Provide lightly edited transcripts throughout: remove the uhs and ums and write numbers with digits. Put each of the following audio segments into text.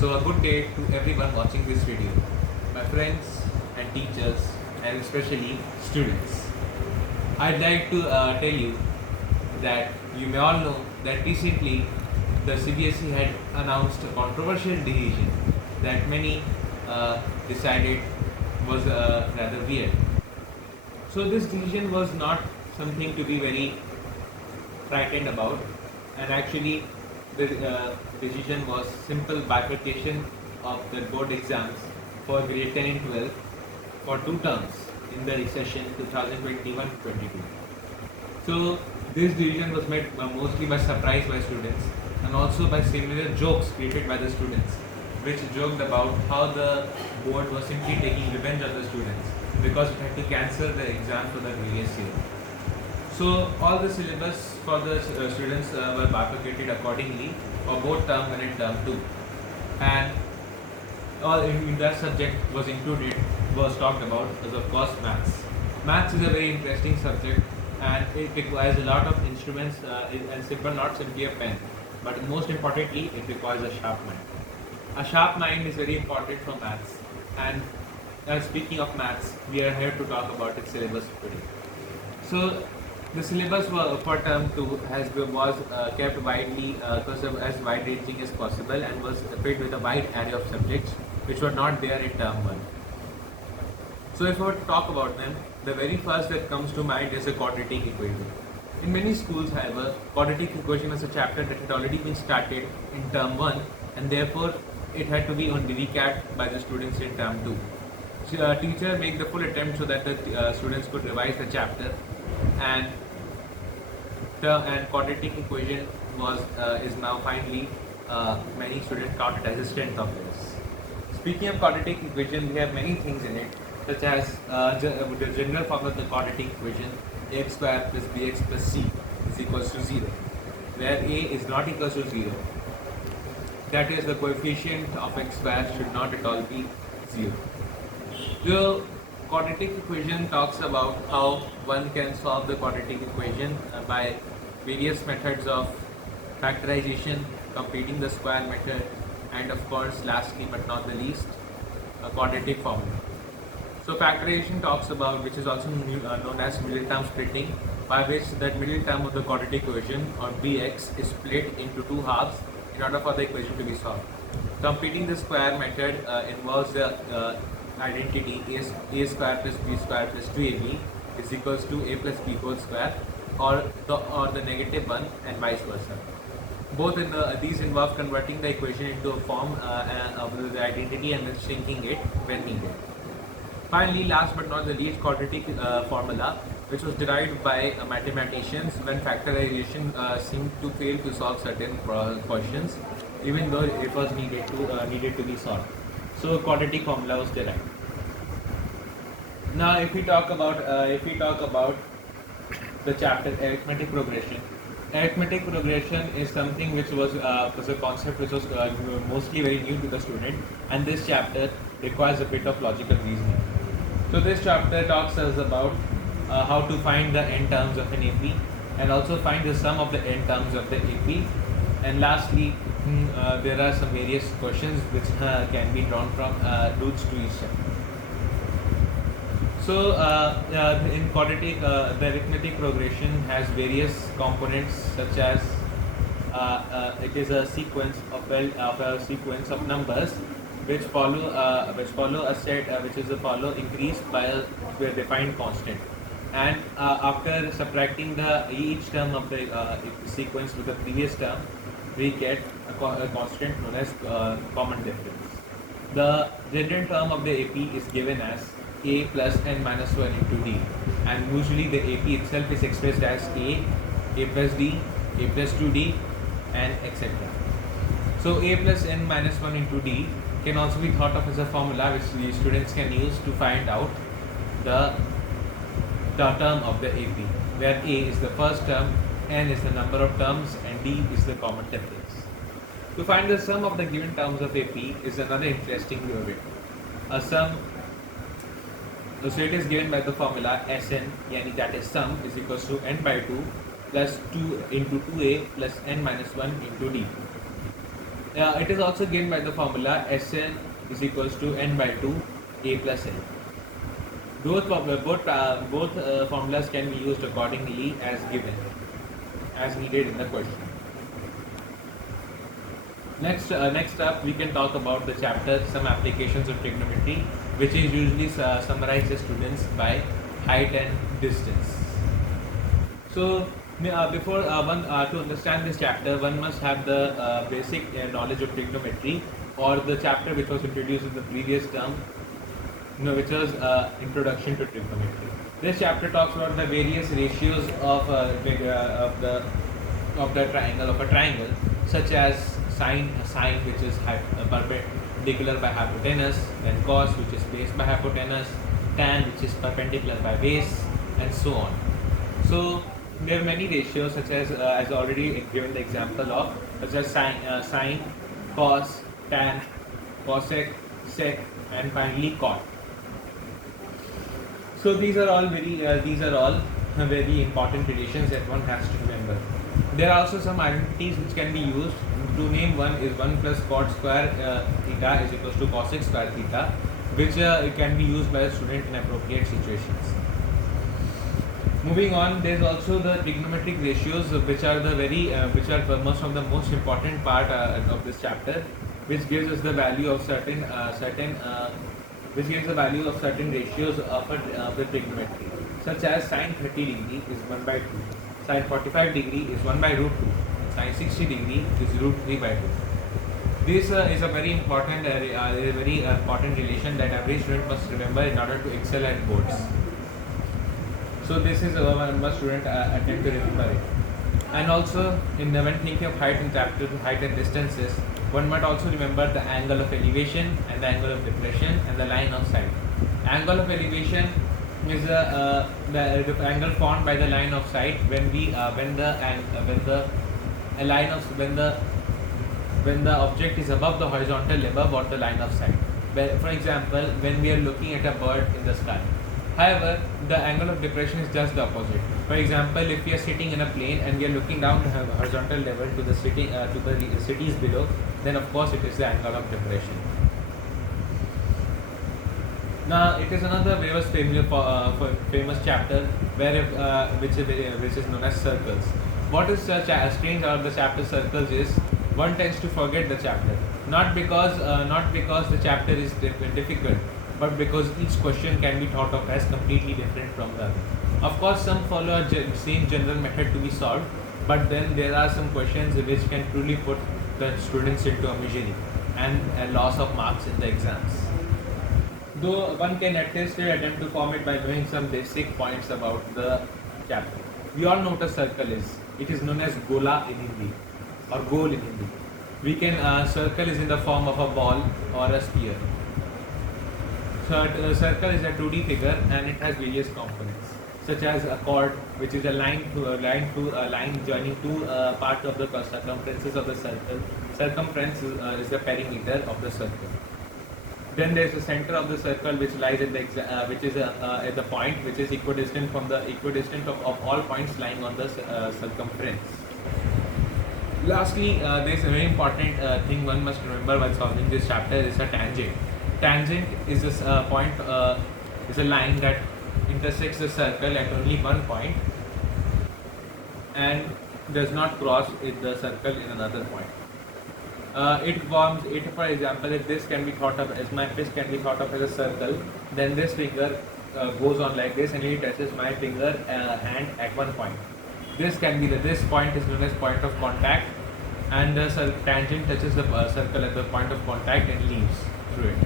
So a good day to everyone watching this video, my friends and teachers and especially students. I'd like to tell you that you may all know that recently the CBSE had announced a controversial decision that many decided was rather weird. So this decision was not something to be very frightened about, and actually the decision was simple bifurcation of the board exams for grade 10 and 12 for 2 terms in the session 2021-22. So this decision was made mostly by surprise by students and also by similar jokes created by the students, which joked about how the board was simply taking revenge on the students because it had to cancel the exam for the previous year. So all the syllabus for the students were bifurcated accordingly for both term 1 and term 2, and all in that subject was included was talked about was of course maths. Maths is a very interesting subject and it requires a lot of instruments and simple, not simply a pen, but most importantly it requires a sharp mind. A sharp mind is very important for maths, and speaking of maths, we are here to talk about its syllabus today. So the syllabus for term 2 was kept widely as wide ranging as possible and was filled with a wide array of subjects which were not there in term 1. So if I were to talk about them, the very first that comes to mind is a quadratic equation. In many schools, however, quadratic equation is a chapter that had already been started in term 1 and therefore it had to be only recapped by the students in term 2. So, teacher make the full attempt so that the students could revise the chapter, and quadratic equation is now finally many students count it as a strength of theirs. Speaking of quadratic equation, we have many things in it, such as the general form of the quadratic equation: ax square plus bx plus c is equals to 0, where a is not equals to 0. That is, the coefficient of x square should not at all be 0. The quadratic equation talks about how one can solve the quadratic equation by various methods of factorization, completing the square method, and of course, lastly but not the least, a quadratic formula. So factorization talks about, which is also known as middle term splitting, by which that middle term of the quadratic equation, or bx, is split into 2 halves in order for the equation to be solved. Completing the square method involves the identity a square plus b square plus 2ab is equals to a plus b whole square, or the negative one, and vice versa. Both these involve converting the equation into a form of the identity and then shrinking it when needed. Finally, last but not the least, quadratic formula, which was derived by mathematicians when factorization seemed to fail to solve certain questions, even though it was needed to be solved. So quadratic formula was derived. Now, if we talk about the chapter arithmetic progression, arithmetic progression is something which was a concept which was mostly very new to the student, and this chapter requires a bit of logical reasoning. So this chapter talks us about how to find the n terms of an AP, and also find the sum of the n terms of the AP, and lastly there are some various questions which can be drawn from roots to each term. So in quadratic, the arithmetic progression has various components, such as it is a sequence of numbers which follow a set which is increased by a defined constant, and after subtracting each term of the sequence with the previous term, we get a constant known as common difference. The general term of the AP is given as a plus n minus 1 into d, and usually the AP itself is expressed as a plus d, a plus 2d, and etc. So a plus n minus 1 into d can also be thought of as a formula which the students can use to find out the term of the AP, where a is the first term, n is the number of terms, and d is the common difference. To find the sum of the given terms of AP is another interesting bit. A sum, so it is given by the formula Sn, yani that is sum, is equals to n by 2 plus 2 into 2a plus n minus 1 into d. It is also given by the formula Sn is equals to n by 2 a plus n. Both formulas can be used accordingly as given, as needed in the question. Next up, we can talk about the chapter Some Applications of Trigonometry, which is usually summarized to students by height and distance. So, before to understand this chapter, one must have the basic knowledge of trigonometry, or the chapter which was introduced in the previous term, which was Introduction to Trigonometry. This chapter talks about the various ratios of the triangle of a triangle, such as sine, which is perpendicular by hypotenuse, then cos, which is base by hypotenuse, tan, which is perpendicular by base, and so on. So there are many ratios, such as already given the example of, such as sine, cos, tan, cosec, sec, and finally cot. So these are all very important relations that one has to remember. There are also some identities which can be used. To name one is 1 plus cot square theta is equals to cosec square theta, which can be used by a student in appropriate situations. Moving on, there is also the trigonometric ratios, which are most of the most important part of this chapter, which gives us the value of certain ratios of the trigonometry, such as sine 30 degree is 1 by 2, sine 45 degree is 1 by root 2, sine 60 degree is root 3 by 2. This is a very important relation that every student must remember in order to excel at boards. So this is one must student attempt to remember it. And also, when thinking of height in chapter height and distances, one might also remember the angle of elevation and the angle of depression and the line of sight. Angle of elevation is the angle formed by the line of sight when the object is above the horizontal level or the line of sight. For example, when we are looking at a bird in the sky. However, the angle of depression is just the opposite. For example, if we are sitting in a plane and we are looking down the horizontal level to the cities below, then of course it is the angle of depression. Now, it is another very famous chapter which is known as circles. What is strange about the chapter circles is one tends to forget the chapter, not because the chapter is difficult, but because each question can be thought of as completely different from the other. Of course, some follow a same general method to be solved, but then there are some questions which can truly put the students into a misery and a loss of marks in the exams. Though one can attempt to form it by knowing some basic points about the chapter. We all know what a circle is. It is known as gola in Hindi, or goal in Hindi. We can circle is in the form of a ball or a sphere. So a circle is a 2D figure and it has various components, such as a chord, which is a line joining two parts of the circumferences of the circle. Circumference is the perimeter of the circle. Then there is the center of the circle, which lies at the point which is equidistant of all points lying on the circumference. Lastly, there is a very important thing one must remember while solving this chapter is a tangent. Tangent is is a line that intersects the circle at only one point and does not cross the circle in another point. For example, if this can be thought of as my fist can be thought of as a circle, then this finger goes on like this and it touches my finger hand at one point. This point is known as point of contact, and the tangent touches the circle at the point of contact and leaves through it.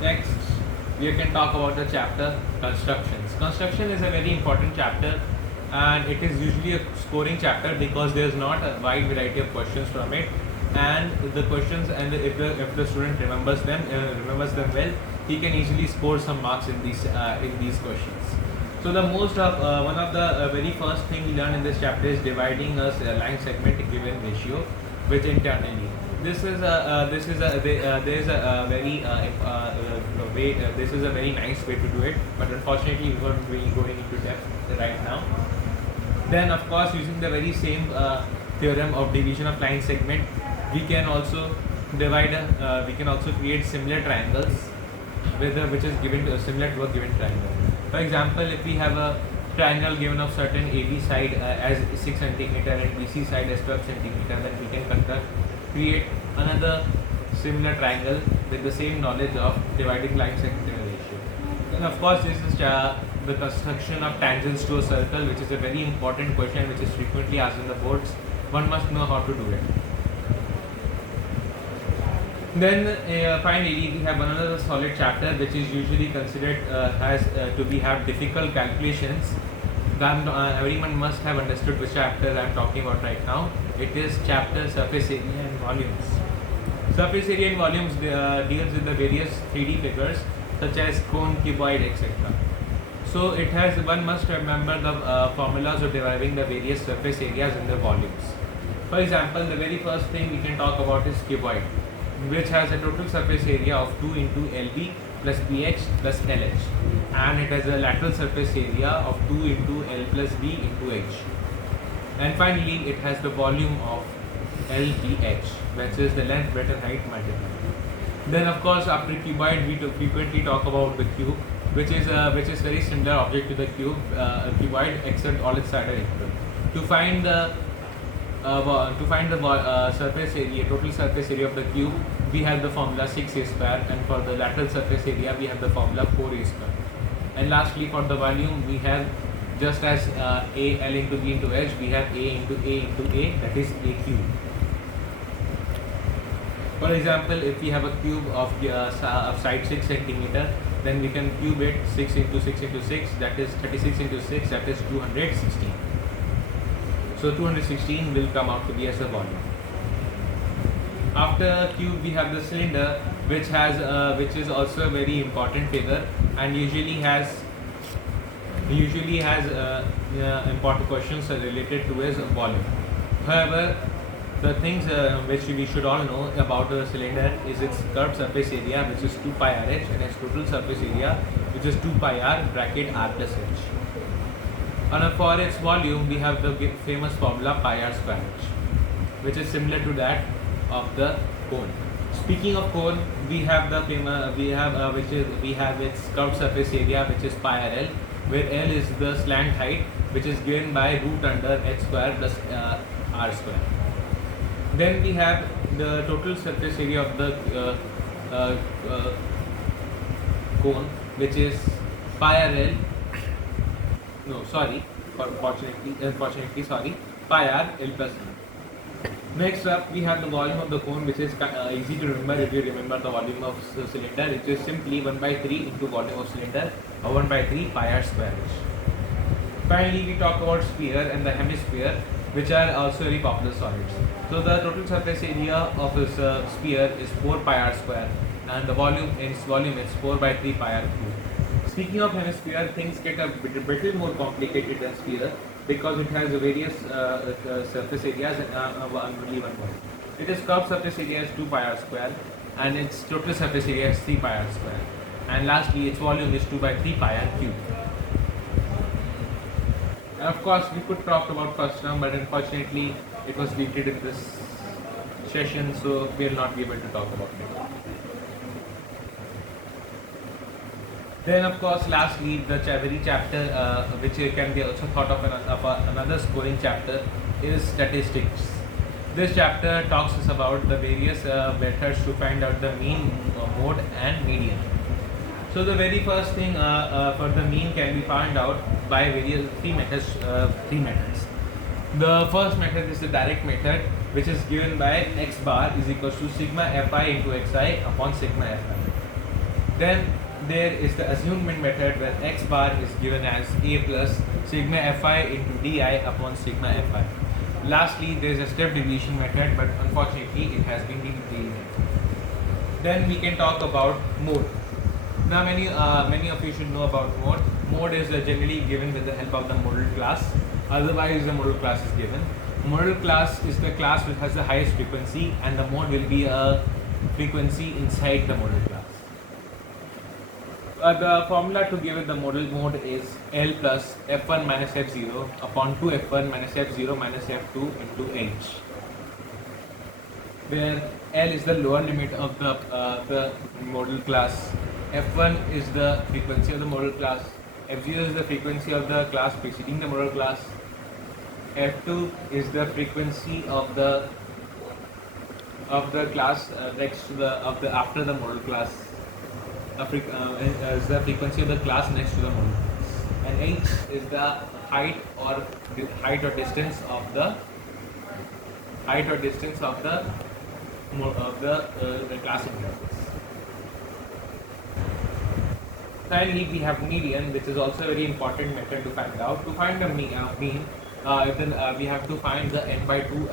Next, we can talk about the chapter constructions. Construction is a very important chapter, and it is usually a scoring chapter because there is not a wide variety of questions from it, and the questions, and if the student remembers them well, he can easily score some marks in these questions. So one of the very first thing we learn in this chapter is dividing a line segment given ratio with internally. This is a very nice way to do it, but unfortunately we won't be going into depth right now. Then of course, using the very same theorem of division of line segment. We can also we can also create similar triangles which is given to, similar to a given triangle. For example, if we have a triangle given of certain AB side as 6 centimeter and BC side as 12 centimeter, then we can create another similar triangle with the same knowledge of dividing line segment ratio. And of course, this is the construction of tangents to a circle, which is a very important question which is frequently asked in the boards. One must know how to do it. Then finally, we have another solid chapter which is usually considered have difficult calculations. Everyone must have understood which chapter I am talking about right now. It is chapter surface area and volumes. Surface area and volumes deals with the various 3D figures such as cone, cuboid, etc. So it has, one must remember the formulas of deriving the various surface areas and the volumes. For example, the very first thing we can talk about is cuboid, which has a total surface area of 2 into LB plus BH plus LH, and it has a lateral surface area of 2 into L plus B into H. And finally, it has the volume of LBH, which is the length, breadth and height multiplied. Then of course, after cuboid, we frequently talk about the cube, which is very similar object to the cuboid, except all its sides are equal. To find the surface area, total surface area of the cube, we have the formula 6a square, and for the lateral surface area we have the formula 4a square. And lastly, for the volume, we have, just as a L into B into H, we have a into A, that is a cube. For example, if we have a cube of side 6 centimeter, then we can cube it 6 into 6 into 6, that is 36 into 6, that is 216. So 216 will come out to be as a volume. After cube, we have the cylinder, which is also a very important figure and usually has important questions related to its volume. However, the things which we should all know about a cylinder is its curved surface area, which is 2 pi r h, and its total surface area, which is 2 pi r bracket r plus h. And for its volume, we have the famous formula pi r square h, which is similar to that of the cone. Speaking of cone, we have its curved surface area, which is pi r l, where l is the slant height, which is given by root under h square plus r square. Then we have the total surface area of the cone, which is pi r l. No, sorry. Unfortunately, sorry. Pi r l plus e. Next up, we have the volume of the cone, which is easy to remember if you remember the volume of the cylinder, which is simply 1 by 3 into volume of cylinder, or 1 by 3 pi r square h. Finally, we talk about sphere and the hemisphere, which are also very popular solids. So the total surface area of this sphere is 4 pi r square, and the volume is 4 by 3 pi r cube. Speaking of hemisphere, things get a bit more complicated than sphere, because it has various surface areas and only one volume. Its curved surface area is 2 pi r square, and its total surface area is 3 pi r square. And lastly, its volume is 2 by 3 pi r cube. And of course, we could talk about first term, but unfortunately, it was deleted in this session, so we will not be able to talk about it. Then, of course, lastly, the very chapter which can be also thought of another scoring chapter is statistics. This chapter talks us about the various methods to find out the mean, mode, and median. So the very first thing for the mean can be found out by three methods. The first method is the direct method, which is given by x bar is equals to sigma fi into xi upon sigma fi. Then there is the assumed method, where x bar is given as a plus sigma fi into di upon sigma fi. Lastly, there is a step deviation method, but unfortunately it has been deleted. Then we can talk about mode. Now many of you should know about mode. Mode is generally given with the help of the modal class. Otherwise, the modal class is given. Modal class is the class which has the highest frequency, and the mode will be a frequency inside the modal class. The formula to give it the modal mode is L plus F1 minus F0 upon 2 F1 minus F0 minus F2 into H, where L is the lower limit of the modal class, F1 is the frequency of the modal class, F0 is the frequency of the class preceding the modal class, F2 is the frequency of the class next to the after the modal class. Is the frequency of the class next to the modal class, and H is the height or distance of the class intervals. Finally, we have median, which is also a very important method to find out. To find the mean, we have to find the n by 2